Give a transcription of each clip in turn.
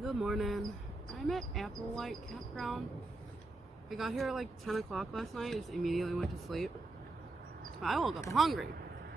Good morning. I'm at Applewhite Campground. I got here at like 10 o'clock last night, just immediately went to sleep. I woke up hungry.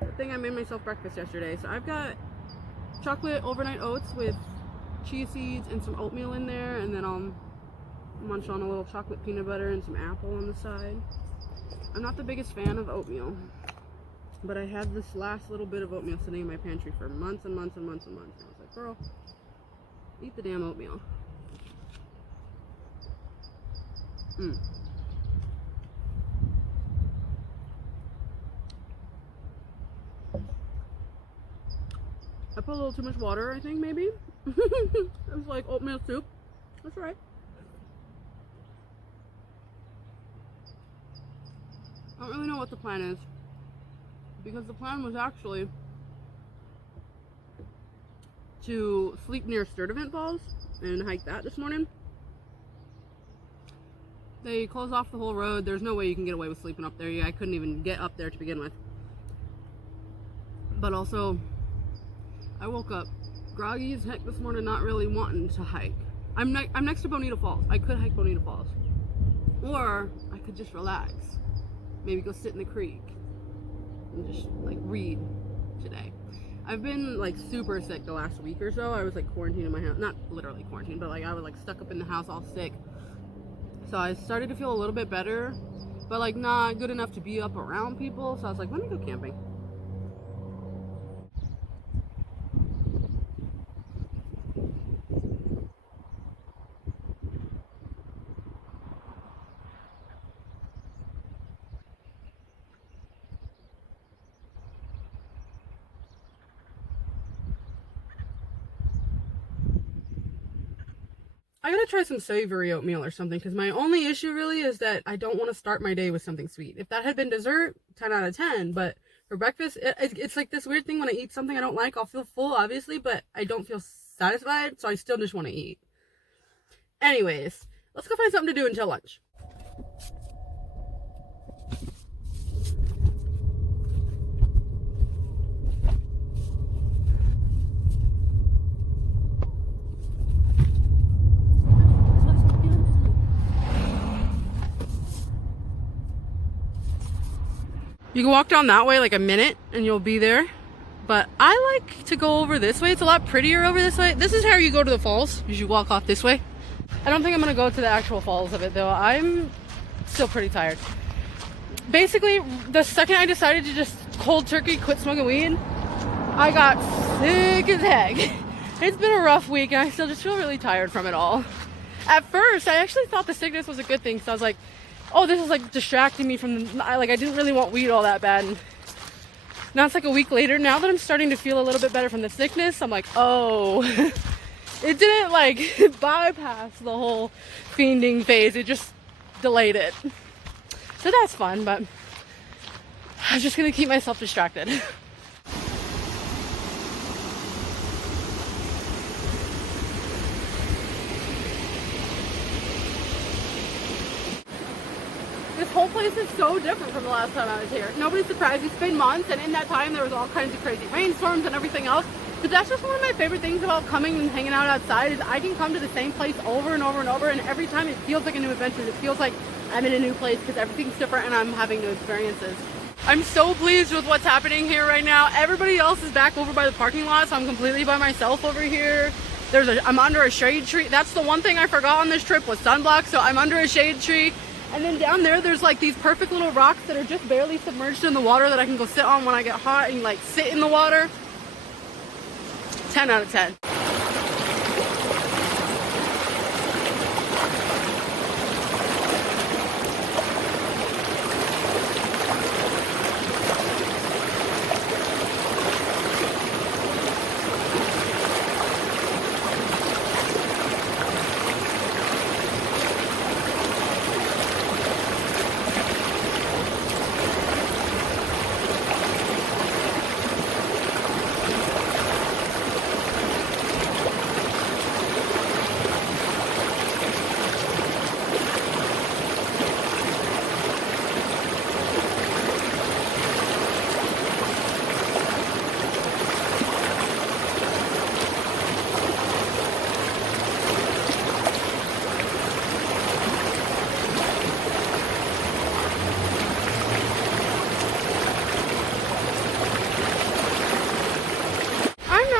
Good thing I made myself breakfast yesterday. So I've got chocolate overnight oats with chia seeds and some oatmeal in there, and then I'll munch on a little chocolate peanut butter and some apple on the side. I'm not the biggest fan of oatmeal, but I had this last little bit of oatmeal sitting in my pantry for months and months and months and months. And I was like, girl, eat the damn oatmeal. I put a little too much water, I think, maybe. It was like oatmeal soup. That's right. I don't really know what the plan is, because the plan was actually to sleep near Sturtevant Falls and hike that this morning. They closed off the whole road. There's no way you can get away with sleeping up there. Yeah, I couldn't even get up there to begin with. But also, I woke up groggy as heck this morning, not really wanting to hike. I'm next to Bonita Falls. I could hike Bonita Falls, or I could just relax, maybe go sit in the creek and just like read today. I've been like super sick the last week or so. I was like quarantined in my house, not literally quarantined, but like I was like stuck up in the house all sick. So I started to feel a little bit better, but like not good enough to be up around people. So I was like, let me go camping. I gotta try some savory oatmeal or something, because my only issue really is that I don't want to start my day with something sweet. If that had been dessert, 10 out of 10, but for breakfast, it's like this weird thing. When I eat something I don't like, I'll feel full, obviously, but I don't feel satisfied, so I still just want to eat. Anyways, let's go find something to do until lunch. You can walk down that way like a minute and you'll be there. But I like to go over this way. It's a lot prettier over this way. This is how you go to the falls. You walk off this way. I don't think I'm gonna go to the actual falls of it though. I'm still pretty tired. Basically, the second I decided to just cold turkey quit smoking weed, I got sick as heck. It's been a rough week and I still just feel really tired from it all. At first, I actually thought the sickness was a good thing, so I was like, oh, this is like distracting me from I didn't really want weed all that bad. And now it's like a week later. Now that I'm starting to feel a little bit better from the sickness, I'm like, oh, it didn't like bypass the whole fiending phase. It just delayed it. So that's fun, but I'm just gonna keep myself distracted. This whole place is so different from the last time I was here. Nobody's surprised. It's been months, and in that time there was all kinds of crazy rainstorms and everything else. But that's just one of my favorite things about coming and hanging out outside, is I can come to the same place over and over and over, and every time it feels like a new adventure. It feels like I'm in a new place because everything's different and I'm having new experiences. I'm so pleased with what's happening here right now. Everybody else is back over by the parking lot, so I'm completely by myself over here. I'm under a shade tree. That's the one thing I forgot on this trip was sunblock, so I'm under a shade tree. And then down there's like these perfect little rocks that are just barely submerged in the water that I can go sit on when I get hot and like sit in the water. 10 out of 10.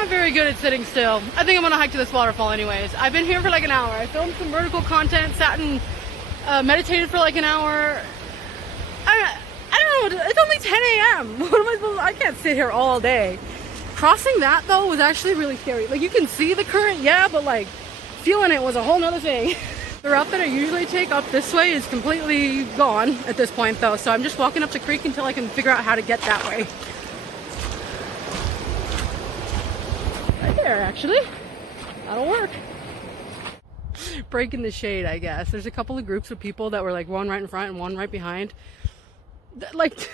not very good at sitting still. I think I'm gonna hike to this waterfall anyways. I've been here for like an hour. I filmed some vertical content, sat and meditated for like an hour. I don't know, it's only 10 a.m. What am I supposed to, I can't sit here all day. Crossing that though was actually really scary. Like you can see the current, yeah, but like feeling it was a whole nother thing. The route that I usually take up this way is completely gone at this point though, so I'm just walking up the creek until I can figure out how to get that way. Right there, actually. That'll work. Break in the shade, I guess. There's a couple of groups of people that were like one right in front and one right behind. Like,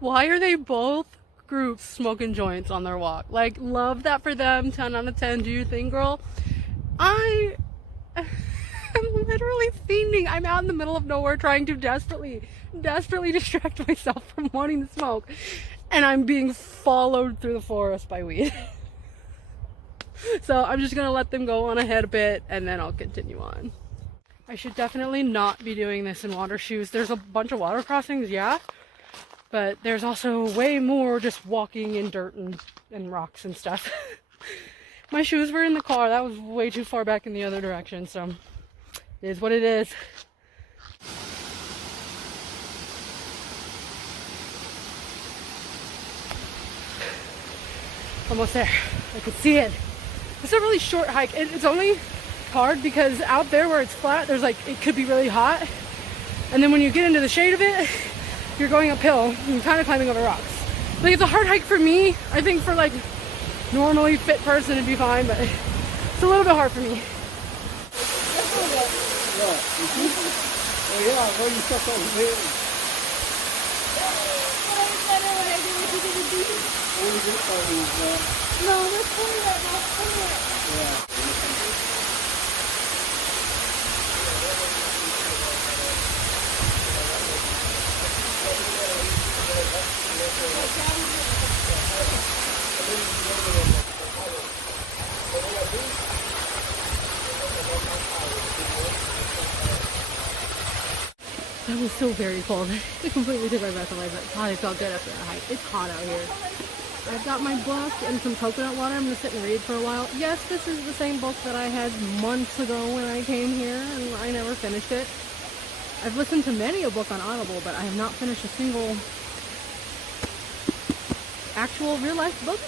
why are they both groups smoking joints on their walk? Like, love that for them. 10 out of 10. Do your thing, girl. I'm literally fiending. I'm out in the middle of nowhere trying to desperately distract myself from wanting to smoke. And I'm being followed through the forest by weed. So I'm just gonna let them go on ahead a bit and then I'll continue on. I should definitely not be doing this in water shoes. There's a bunch of water crossings, yeah, but there's also way more just walking in dirt and rocks and stuff. My shoes were in the car. That was way too far back in the other direction, so it is what it is. Almost there. I could see it. It's a really short hike. It's only hard because out there where it's flat, there's like, it could be really hot. And then when you get into the shade of it, you're going uphill and you're kind of climbing over rocks. Like it's a hard hike for me. I think for like normally fit person it'd be fine, but it's a little bit hard for me. No, that's funny. That was so very cold. It completely took my breath away, but God, it felt good after that hike. It's hot out here. I've got my book and some coconut water. I'm gonna sit and read for a while. Yes, this is the same book that I had months ago when I came here and I never finished it. I've listened to many a book on Audible, but I have not finished a single actual real life book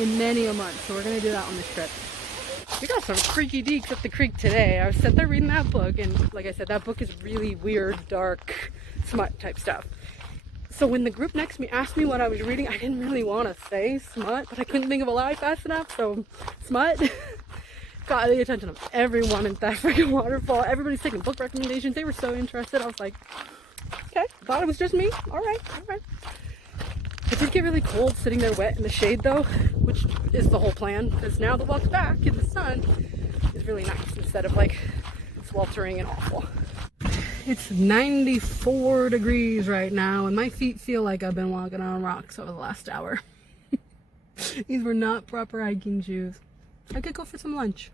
in many a month. So we're gonna do that on this trip. We got some freaky deeks up the creek today. I was sitting there reading that book, and like I said, that book is really weird, dark, smut type stuff. So when the group next to me asked me what I was reading, I didn't really want to say smut, but I couldn't think of a lie fast enough, so smut got the attention of everyone at that freaking waterfall. Everybody's taking book recommendations. They were so interested. I was like, okay, thought it was just me. All right. It did get really cold sitting there wet in the shade though, which is the whole plan, because now the walk back in the sun is really nice instead of like sweltering and awful. It's 94 degrees right now and my feet feel like I've been walking on rocks over the last hour. These were not proper hiking shoes. I could go for some lunch.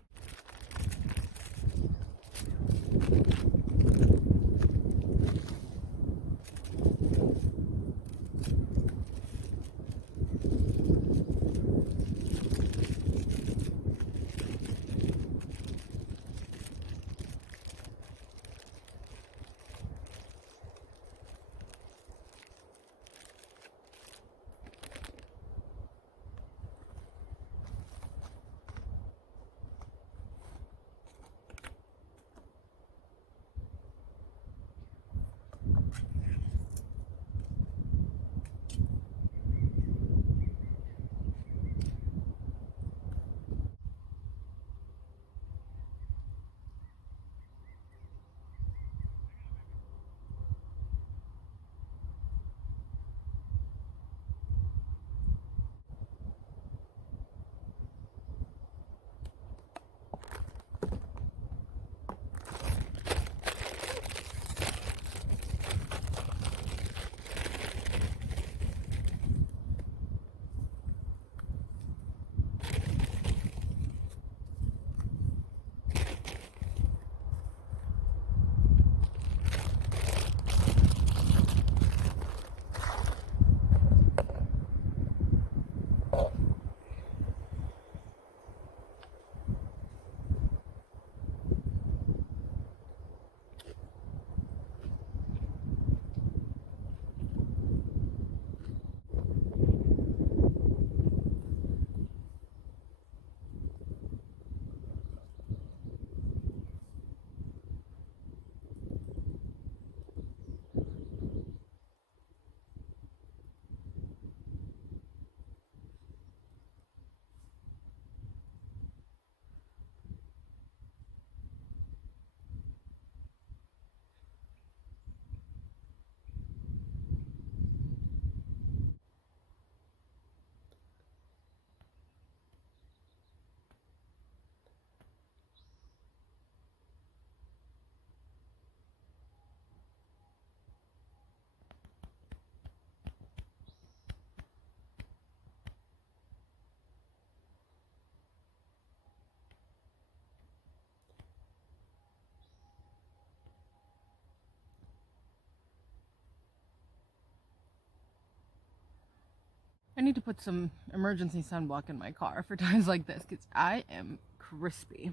I need to put some emergency sunblock in my car for times like this because I am crispy.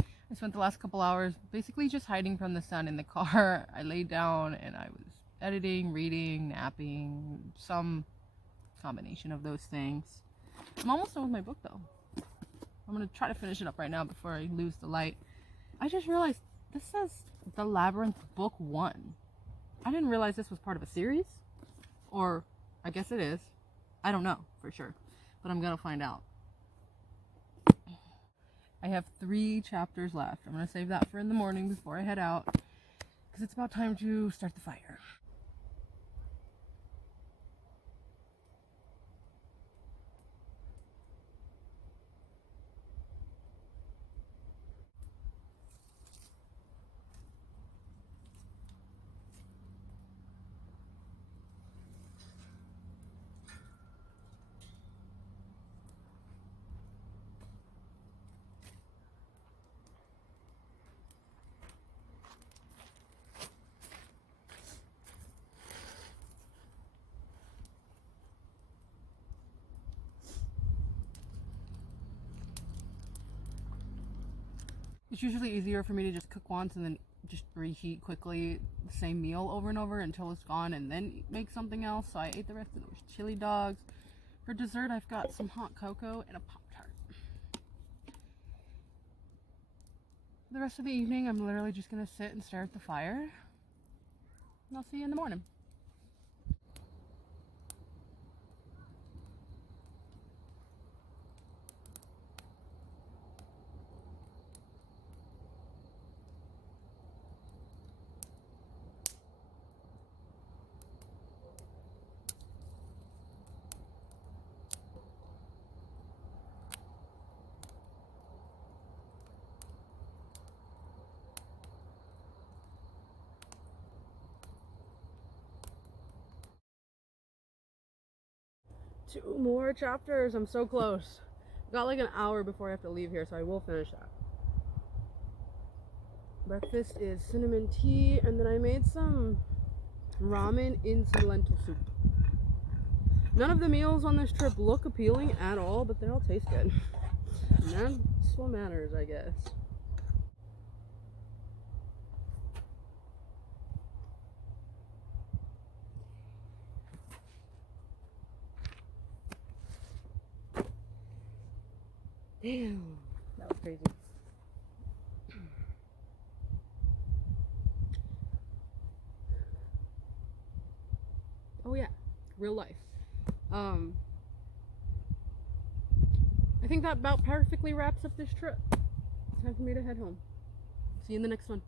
I spent the last couple hours basically just hiding from the sun in the car. I laid down and I was editing, reading, napping, some combination of those things. I'm almost done with my book though. I'm gonna try to finish it up right now before I lose the light. I just realized this says The Labyrinth Book 1. I didn't realize this was part of a series. Or I guess it is. I don't know for sure, but I'm gonna find out. I have 3 chapters left. I'm gonna save that for in the morning before I head out because it's about time to start the fire. It's usually easier for me to just cook once and then just reheat quickly the same meal over and over until it's gone and then make something else. So I ate the rest of those chili dogs. For dessert, I've got some hot cocoa and a Pop-Tart. The rest of the evening, I'm literally just gonna sit and stare at the fire. And I'll see you in the morning. Two more chapters. I'm so close. Got like an hour before I have to leave here, so I will finish that. Breakfast is cinnamon tea, and then I made some ramen in some lentil soup. None of the meals on this trip look appealing at all, but they all taste good. And that's what matters, I guess. Damn, that was crazy. Oh yeah, real life. I think that about perfectly wraps up this trip. Time for me to head home. See you in the next one.